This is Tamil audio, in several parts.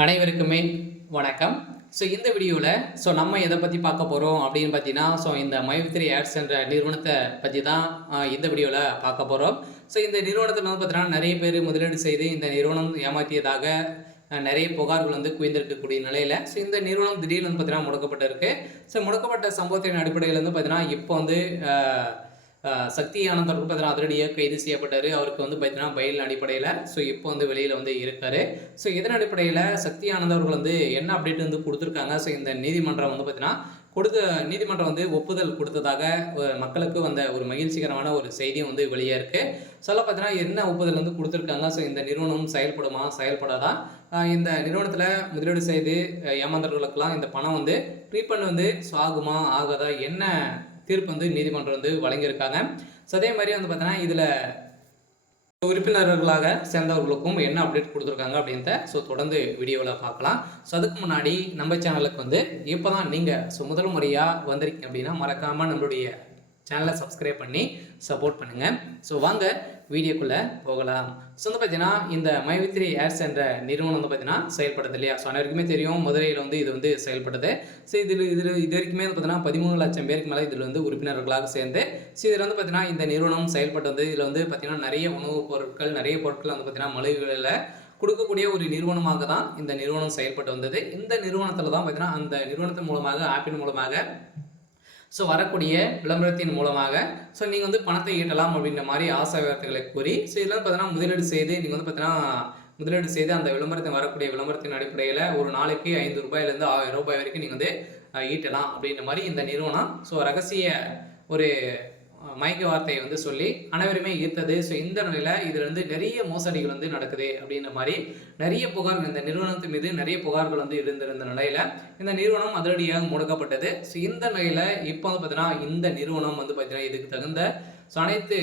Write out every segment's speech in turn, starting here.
அனைவருக்குமே வணக்கம். இந்த வீடியோவில் நம்ம எதை பற்றி பார்க்க போகிறோம் அப்படின்னு பார்த்தீங்கன்னா, இந்த மைவித்ரி ஆட்ஸ் என்ற நிறுவனத்தை பற்றி தான் இந்த வீடியோவில் பார்க்க போகிறோம். இந்த நிறுவனத்தில் வந்து பார்த்தீங்கன்னா நிறைய பேர் முதலீடு செய்து இந்த நிறுவனம் ஏமாற்றியதாக நிறைய புகார்கள் வந்து குவிந்திருக்கக்கூடிய நிலையில் இந்த நிறுவனம் திடீர்னு வந்து பார்த்தீங்கன்னா முடக்கப்பட்டிருக்கு. முடக்கப்பட்ட சம்பவத்தின் அடிப்படையில் வந்து பார்த்தீங்கன்னா இப்போ வந்து சக்தி ஆனந்தருக்கு பார்த்தீங்கன்னா அதிரடியாக கைது செய்யப்பட்டார். அவருக்கு வந்து பார்த்தீங்கன்னா பயில் அடிப்படையில் இப்போ வந்து வெளியில் வந்து இருக்கார். இதன் அடிப்படையில் சக்தி ஆனந்தவர்கள் வந்து என்ன அப்டேட் வந்து கொடுத்துருக்காங்க. இந்த நீதிமன்றம் வந்து பார்த்தீங்கன்னா நீதிமன்றம் வந்து ஒப்புதல் கொடுத்ததாக மக்களுக்கு வந்த ஒரு மகிழ்ச்சிகரமான ஒரு செய்தியும் வந்து வெளியே இருக்குது. பார்த்தீங்கன்னா என்ன ஒப்புதல் வந்து கொடுத்துருக்காங்க. இந்த நிறுவனம் செயல்படுமா செயல்படாதா, இந்த நிறுவனத்தில் முதலீடு செய்து ஏமாந்தவர்களுக்கெல்லாம் இந்த பணம் வந்து ரீஃபண்ட் வந்து ஆகுமா ஆகாதா, என்ன தீர்ப்பு வந்து நீதிமன்றம் வந்து வழங்கியிருக்காங்க. அதே மாதிரி வந்து பார்த்தீங்கன்னா இதில் உறுப்பினர்களாக சேர்ந்தவர்களுக்கும் என்ன அப்டேட் கொடுத்துருக்காங்க அப்படின்றத தொடர்ந்து வீடியோவில் பார்க்கலாம். அதுக்கு முன்னாடி நம்ம சேனலுக்கு வந்து இப்போ தான் நீங்கள் முதல் முறையாக வந்திருக்கீங்க அப்படின்னா மறக்காமல் நம்மளுடைய சேனலை சப்ஸ்கிரைப் பண்ணி சப்போர்ட் பண்ணுங்கள். வாங்க வீடியோக்குள்ளே போகலாம். வந்து பார்த்தீங்கன்னா இந்த மைவித்ரி ஆட்ஸ் என்ற நிறுவனம் வந்து பார்த்தீங்கன்னா செயல்படுது இல்லையா. அனைவருக்குமே தெரியும் மதுரையில் வந்து இது வந்து செயல்படுது. இது வரைக்குமே வந்து பார்த்தீங்கன்னா 13 லட்சம் பேருக்கு மேலே இதில் வந்து உறுப்பினர்களாக சேர்ந்து இதில் வந்து பார்த்தீங்கன்னா இந்த நிறுவனம் செயல்பட்டது. இதில் வந்து பார்த்தீங்கன்னா நிறைய உணவுப் பொருட்கள் நிறைய பொருட்கள் வந்து பார்த்தீங்கன்னா மலிவு விலையில் கொடுக்கக்கூடிய ஒரு நிறுவனமாக தான் இந்த நிறுவனம் செயல்பட்டு வந்தது. இந்த நிறுவனத்தில் தான் பார்த்தீங்கன்னா அந்த நிறுவனத்தின் மூலமாக ஆப்பின் மூலமாக வரக்கூடிய விளம்பரத்தின் மூலமாக நீங்கள் வந்து பணத்தை ஈட்டலாம் அப்படின்ற மாதிரி ஆசை வார்த்தைகளை கூறி இதில் பார்த்தீங்கன்னா முதலீடு செய்து நீங்கள் வந்து பார்த்தீங்கன்னா முதலீடு செய்து அந்த வரக்கூடிய விளம்பரத்தின் அடிப்படையில் ஒரு நாளைக்கு 5 ரூபாயிலேருந்து 1000 ரூபாய் வரைக்கும் நீங்கள் வந்து ஈட்டலாம் அப்படின்ற மாதிரி இந்த நிறுவனம் ரகசிய ஒரு மயக்க வார்த்தையை வந்து சொல்லி அனைவருமே ஈர்த்தது. இந்த நிலையில் இதில் வந்து நிறைய மோசடிகள் வந்து நடக்குது அப்படின்ற மாதிரி நிறைய புகார்கள் இந்த நிறுவனத்தின் மீது நிறைய புகார்கள் வந்து இருந்திருந்த நிலையில் இந்த நிறுவனம் அதிரடியாக முடக்கப்பட்டது. இந்த நிலையில் இப்போ வந்து பார்த்தீங்கன்னா இந்த நிறுவனம் வந்து பார்த்தீங்கன்னா இதுக்கு தகுந்த அனைத்து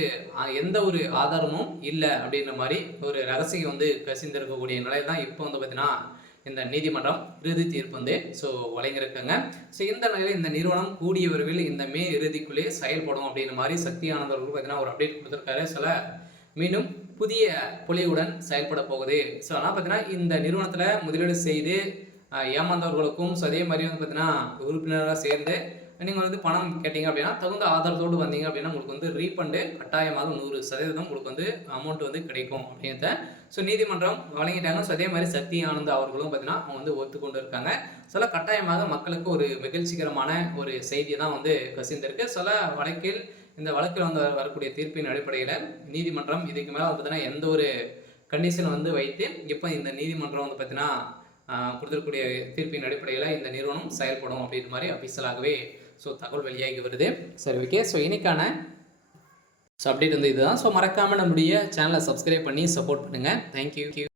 எந்த ஒரு ஆதாரமும் இல்லை அப்படின்ற மாதிரி ஒரு ரகசியம் வந்து கசிந்திருக்கக்கூடிய நிலையில் தான் இப்போ வந்து பார்த்தீங்கன்னா இந்த நீதிமன்றம் இறுதி தீர்ப்பு வந்து வழங்கியிருக்காங்க. இந்த நிலையில் இந்த நிறுவனம் கூடிய விரைவில் இந்த மே இறுதிக்குள்ளேயே செயல்படும் அப்படின்ற மாதிரி சக்தி ஆனந்தவர்கள் பார்த்தீங்கன்னா ஒரு அப்டேட் கொடுத்துருக்காரு. மீண்டும் புதிய பொலிவுடன் செயல்பட போகுது. ஆனால் பார்த்தீங்கன்னா இந்த நிறுவனத்தில் முதலீடு செய்து ஏமாந்தவர்களுக்கும் அதே மாதிரி வந்து பார்த்தீங்கன்னா உறுப்பினராக சேர்ந்து நீங்கள் வந்து பணம் கேட்டீங்க அப்படின்னா தகுந்த ஆதாரத்தோடு வந்தீங்க அப்படின்னா உங்களுக்கு வந்து ரீஃபண்டு கட்டாயமாக 100% உங்களுக்கு வந்து அமௌண்ட் வந்து கிடைக்கும் அப்படின்றத நீதிமன்றம் வழங்கிட்டாங்க. அதே மாதிரி சக்தி ஆனந்த் அவர்களும் பார்த்தீங்கன்னா அவங்க வந்து ஒத்துக்கொண்டு இருக்காங்க. கட்டாயமாக மக்களுக்கு ஒரு மகிழ்ச்சிகரமான ஒரு செய்தி தான் வந்து கசிந்திருக்கு. வழக்கில் இந்த வழக்கில் வந்து வரக்கூடிய தீர்ப்பின் அடிப்படையில் நீதிமன்றம் இதுக்கு மேலே பார்த்தீங்கன்னா எந்த ஒரு கண்டிஷன் வந்து வைத்து இப்போ இந்த நீதிமன்றம் வந்து பார்த்தீங்கன்னா கொடுத்துருக்கூடிய தீர்ப்பின் அடிப்படையில் இந்த நிறுவனம் செயல்படும் அப்படின்ற மாதிரி அபிஷியலாகவே தகவல் வெளியாகி வருது. ஓகே. இன்னைக்கான அப்டேட் வந்து இதுதான். மறக்காமல் நம்முடைய சேனலை சப்ஸ்கிரைப் பண்ணி சப்போர்ட் பண்ணுங்கள். தேங்க்யூ.